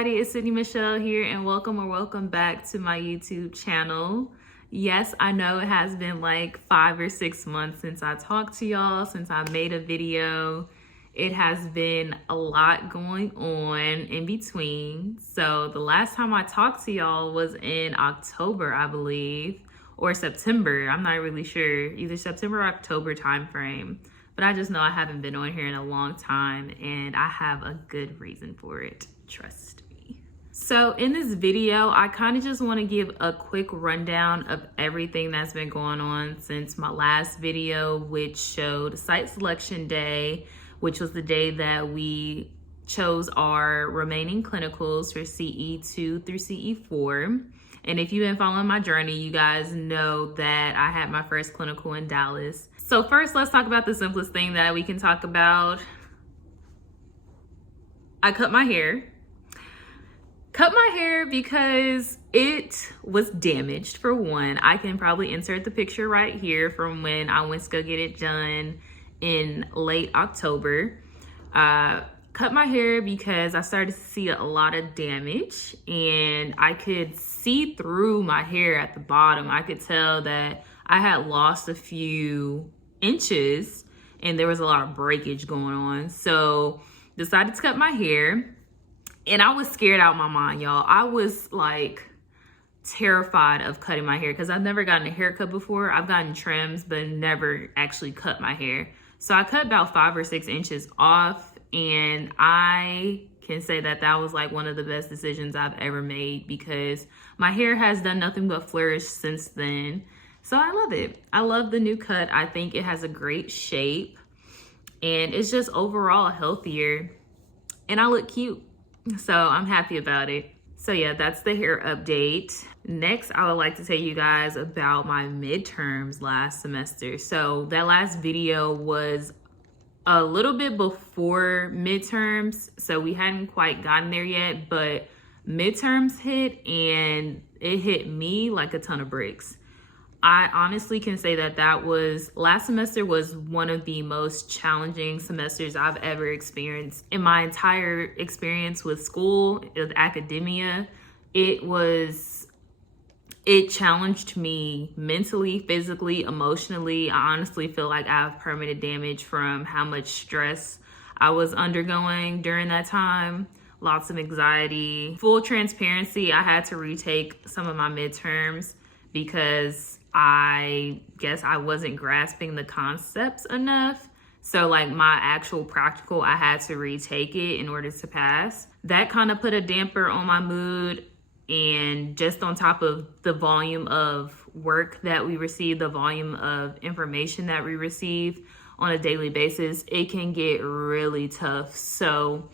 everybody, it's Sydney Michelle here, and welcome back to my YouTube channel. Yes, I know it has been like 5 or 6 months since I talked to y'all, since I made a video. It has been a lot going on in between. So the last time I talked to y'all was in October, I believe, or September. I'm not really sure, either September or October timeframe. But I just know I haven't been on here in a long time, and I have a good reason for it. Trust me. So in this video, I kind of just want to give a quick rundown of everything that's been going on since my last video, which showed site selection day, which was the day that we chose our remaining clinicals for CE2 through CE4. And if you've been following my journey, you guys know that I had my first clinical in Dallas. So first, let's talk about the simplest thing that we can talk about. I cut my hair. Cut my hair because it was damaged, for one. I can probably insert the picture right here from when I went to go get it done in late October. Cut my hair because I started to see a lot of damage, and I could see through my hair at the bottom. I could tell that I had lost a few inches and there was a lot of breakage going on. So decided to cut my hair, and I was scared out of my mind, y'all. I was like terrified of cutting my hair because I've never gotten a haircut before. I've gotten trims but never actually cut my hair. So I cut about 5 or 6 inches off, and I can say that that was like one of the best decisions I've ever made because my hair has done nothing but flourish since then. So I love it. I love the new cut. I think it has a great shape, and it's just overall healthier, and I look cute. So I'm happy about it. So yeah, that's the hair update. Next, I would like to tell you guys about my midterms last semester. So that last video was a little bit before midterms, so we hadn't quite gotten there yet, but midterms hit, and it hit me like a ton of bricks. I honestly can say that last semester was one of the most challenging semesters I've ever experienced in my entire experience with school, with academia. It challenged me mentally, physically, emotionally. I honestly feel like I have permanent damage from how much stress I was undergoing during that time. Lots of anxiety. Full transparency, I had to retake some of my midterms because I guess I wasn't grasping the concepts enough. So like my actual practical, I had to retake it in order to pass. That kind of put a damper on my mood. And just on top of the volume of work that we receive, the volume of information that we receive on a daily basis, it can get really tough. So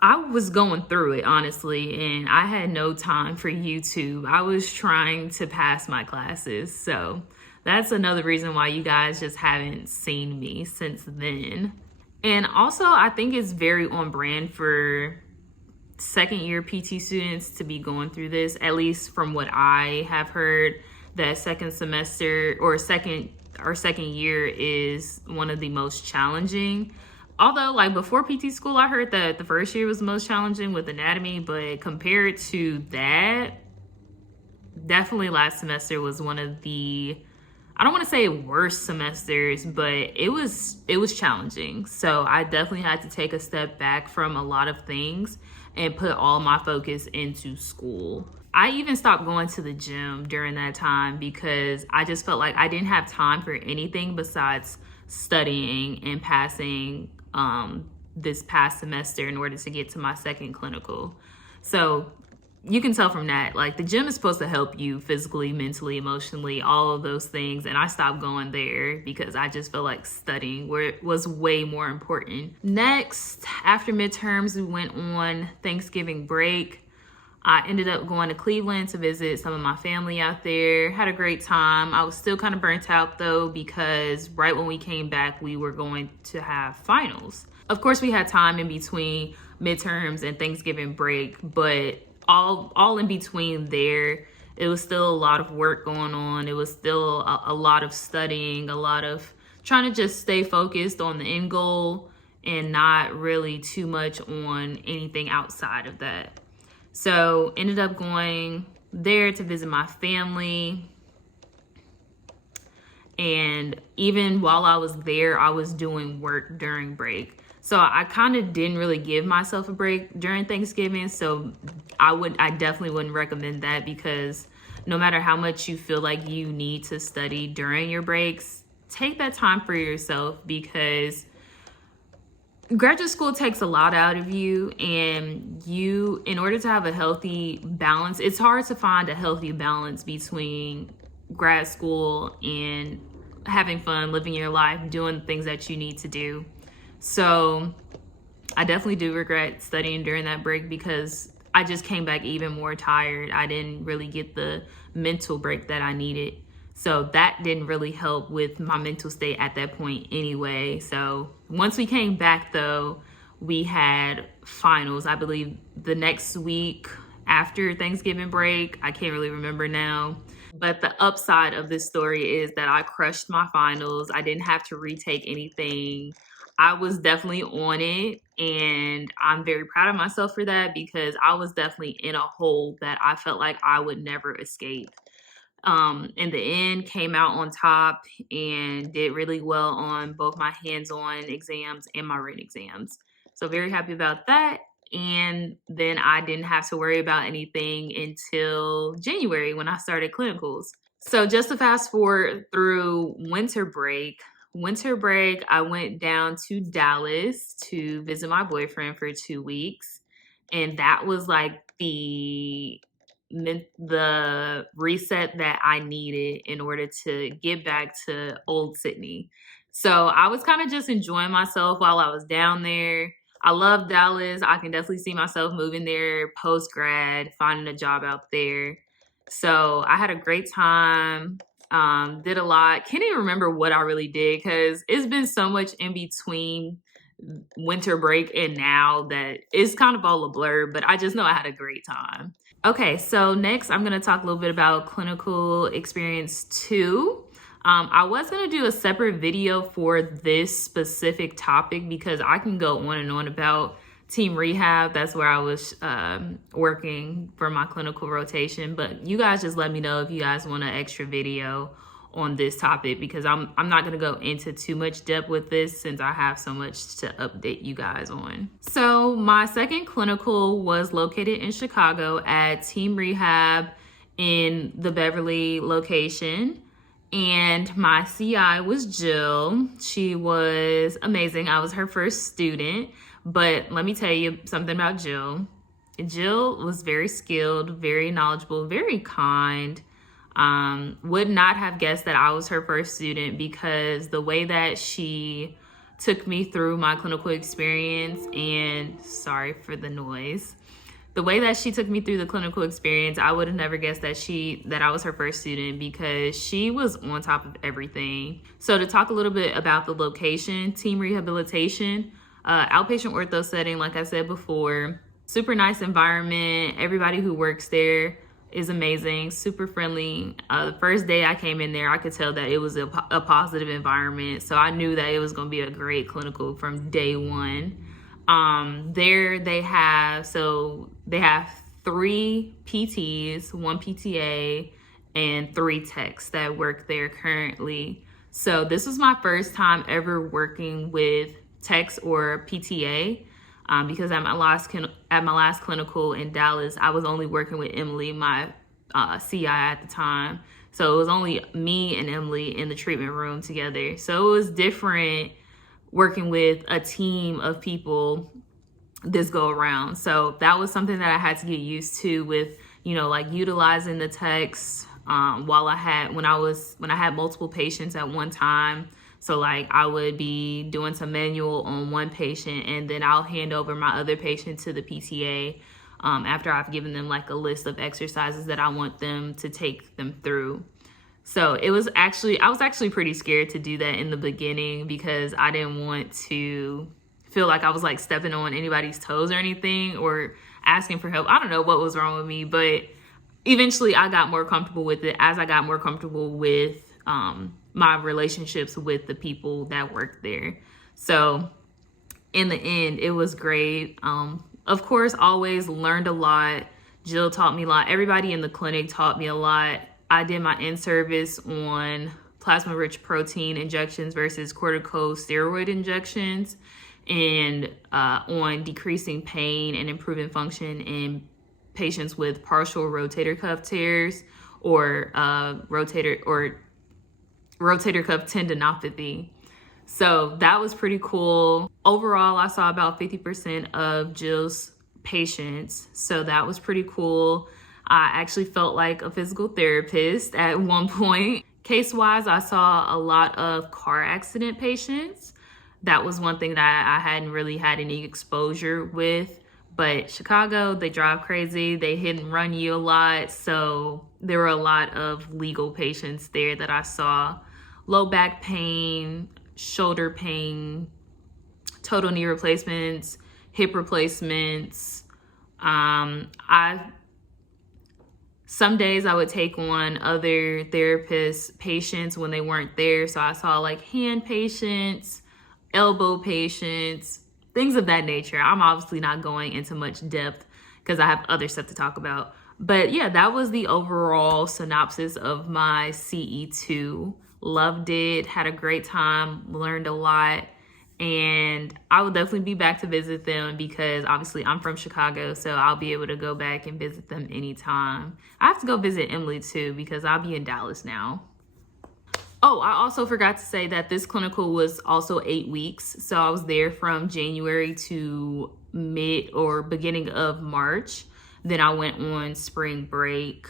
I was going through it, honestly, and I had no time for YouTube. I was trying to pass my classes. So that's another reason why you guys just haven't seen me since then. And also, I think it's very on brand for second year PT students to be going through this, at least from what I have heard. That second semester or second year is one of the most challenging. Although like before PT school, I heard that the first year was the most challenging with anatomy, but compared to that, definitely last semester was one of the, I don't want to say worst semesters, but it was challenging. So I definitely had to take a step back from a lot of things and put all my focus into school. I even stopped going to the gym during that time because I just felt like I didn't have time for anything besides studying and passing this past semester in order to get to my second clinical. So you can tell from that, like the gym is supposed to help you physically, mentally, emotionally, all of those things. And I stopped going there because I just felt like studying was way more important. Next, after midterms, we went on Thanksgiving break. I ended up going to Cleveland to visit some of my family out there. Had a great time. I was still kind of burnt out though, because right when we came back, we were going to have finals. Of course, we had time in between midterms and Thanksgiving break, but all in between there, it was still a lot of work going on. It was still a lot of studying, a lot of trying to just stay focused on the end goal and not really too much on anything outside of that. So ended up going there to visit my family. And even while I was there, I was doing work during break. So I kind of didn't really give myself a break during Thanksgiving. So I definitely wouldn't recommend that, because no matter how much you feel like you need to study during your breaks, take that time for yourself, because graduate school takes a lot out of you, and in order to have a healthy balance, it's hard to find a healthy balance between grad school and having fun, living your life, doing the things that you need to do. So I definitely do regret studying during that break, because I just came back even more tired. I didn't really get the mental break that I needed. So that didn't really help with my mental state at that point anyway. So once we came back though, we had finals, I believe the next week after Thanksgiving break. I can't really remember now. But the upside of this story is that I crushed my finals. I didn't have to retake anything. I was definitely on it, and I'm very proud of myself for that, because I was definitely in a hole that I felt like I would never escape. In the end, came out on top and did really well on both my hands-on exams and my written exams. So very happy about that. And then I didn't have to worry about anything until January, when I started clinicals. So just to fast forward through winter break, I went down to Dallas to visit my boyfriend for 2 weeks. And that was like the reset that I needed in order to get back to old Sydney. So I was kind of just enjoying myself while I was down there. I love Dallas. I can definitely see myself moving there post grad, finding a job out there. So I had a great time. Did a lot. Can't even remember what I really did, because it's been so much in between winter break and now that it's kind of all a blur, but I just know I had a great time. Okay, so next I'm going to talk a little bit about clinical experience 2. I was going to do a separate video for this specific topic, because I can go on and on about team rehab. That's where I was working for my clinical rotation. But you guys just let me know if you guys want an extra video on this topic, because I'm not going to go into too much depth with this, since I have so much to update you guys on. So my second clinical was located in Chicago at Team Rehab in the Beverly location. And my CI was Jill. She was amazing. I was her first student. But let me tell you something about Jill. Jill was very skilled, very knowledgeable, very kind. Would not have guessed that I was her first student, because the way that she took me through my clinical experience, and sorry for the noise, the way that she took me through the clinical experience, I would have never guessed that I was her first student, because she was on top of everything. So to talk a little bit about the location, Team Rehabilitation, outpatient ortho setting, like I said before, super nice environment. Everybody who works there is amazing, super friendly. The first day I came in there, I could tell that it was a positive environment. So I knew that it was going to be a great clinical from day one. There they have 3 PTs, 1 PTA, and 3 techs that work there currently. So this was my first time ever working with techs or PTA. Because at my last clinical in Dallas, I was only working with Emily, my CI at the time. So it was only me and Emily in the treatment room together. So it was different working with a team of people this go around. So that was something that I had to get used to, with, like utilizing the techs when I had multiple patients at one time. So like I would be doing some manual on one patient, and then I'll hand over my other patient to the PTA after I've given them like a list of exercises that I want them to take them through. So I was actually pretty scared to do that in the beginning, because I didn't want to feel like I was like stepping on anybody's toes or anything, or asking for help. I don't know what was wrong with me, but eventually I got more comfortable with it as I got more comfortable with my relationships with the people that worked there. So in the end, it was great. Of course, always learned a lot. Jill taught me a lot. Everybody in the clinic taught me a lot. I did my in-service on plasma-rich protein injections versus corticosteroid injections, and on decreasing pain and improving function in patients with partial rotator cuff tears or rotator cuff tendinopathy. So that was pretty cool. Overall, I saw about 50% of Jill's patients, so that was pretty cool. I actually felt like a physical therapist at one point. Case-wise, I saw a lot of car accident patients. That was one thing that I hadn't really had any exposure with. But Chicago, they drive crazy. They hit and run you a lot. So there were a lot of legal patients there that I saw. Low back pain, shoulder pain, total knee replacements, hip replacements. Some days I would take on other therapists' patients when they weren't there. So I saw like hand patients, elbow patients, things of that nature. I'm obviously not going into much depth because I have other stuff to talk about. But yeah, that was the overall synopsis of my CE2. Loved it, had a great time, learned a lot. And I will definitely be back to visit them because obviously I'm from Chicago, so I'll be able to go back and visit them anytime. I have to go visit Emily too because I'll be in Dallas now. Oh, I also forgot to say that this clinical was also 8 weeks. So I was there from January to mid or beginning of March. Then I went on spring break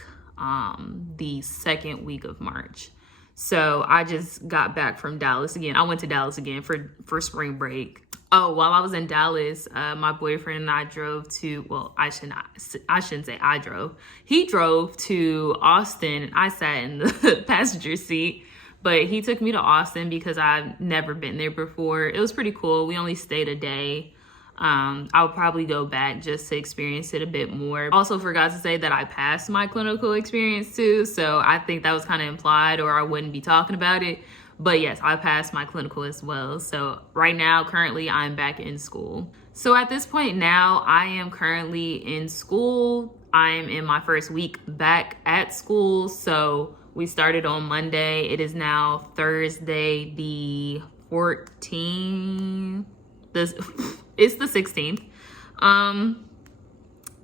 the second week of March. So I just got back from Dallas again. I went to Dallas again for spring break. Oh, while I was in Dallas, my boyfriend and I drove to, well, I shouldn't say I drove. He drove to Austin and I sat in the passenger seat. But he took me to Austin because I've never been there before. It was pretty cool. We only stayed a day. I'll probably go back just to experience it a bit more. Also forgot to say that I passed my clinical experience too. So I think that was kind of implied or I wouldn't be talking about it. But yes, I passed my clinical as well. So right now, currently, I'm back in school. So at this point now, I am currently in school. I'm in my first week back at school. So we started on Monday. It is now Thursday, the 14th. It's the 16th.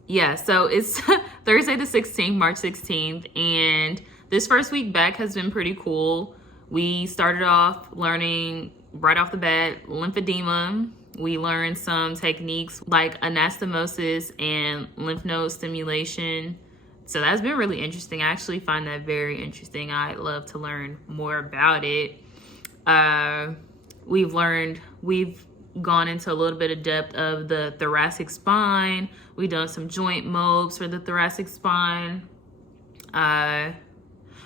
Yeah, so it's Thursday the 16th, March 16th. And this first week back has been pretty cool. We started off learning right off the bat lymphedema. We learned some techniques like anastomosis and lymph node stimulation. So that's been really interesting. I actually find that very interesting. I'd love to learn more about it. We've gone into a little bit of depth of the thoracic spine. We've done some joint mobs for the thoracic spine.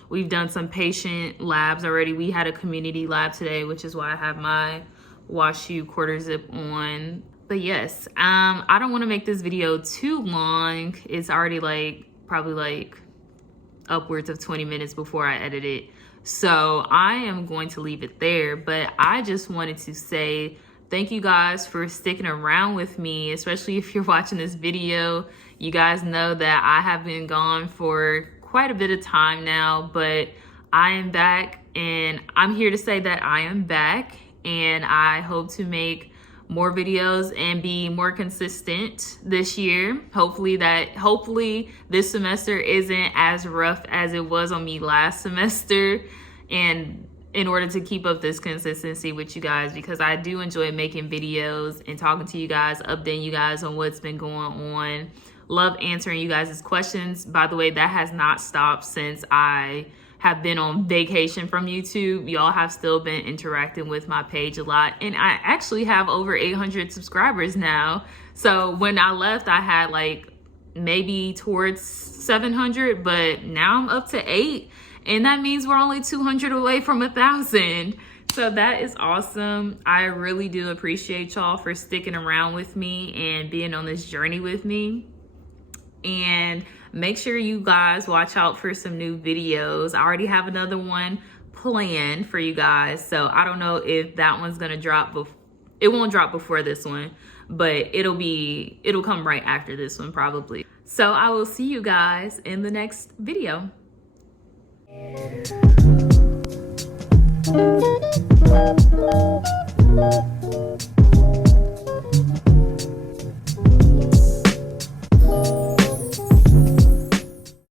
We've done some patient labs already. We had a community lab today, which is why I have my WashU quarter zip on. But yes, I don't want to make this video too long. It's already probably upwards of 20 minutes before I edit it. So I am going to leave it there, but I just wanted to say thank you guys for sticking around with me, especially if you're watching this video. You guys know that I have been gone for quite a bit of time now, but I am back and I'm here to say that I am back and I hope to make more videos and be more consistent this year. Hopefully this semester isn't as rough as it was on me last semester, and in order to keep up this consistency with you guys, because I do enjoy making videos and talking to you guys, updating you guys on what's been going on. Love answering you guys' questions. By the way, that has not stopped since I have been on vacation from YouTube. Y'all have still been interacting with my page a lot. And I actually have over 800 subscribers now. So when I left, I had maybe towards 700, but now I'm up to 8. And that means we're only 200 away from 1,000. So that is awesome. I really do appreciate y'all for sticking around with me and being on this journey with me. And make sure you guys watch out for some new videos. I already have another one planned for you guys. So I don't know if that one's gonna drop. It won't drop before this one, but it'll come right after this one probably. So I will see you guys in the next video.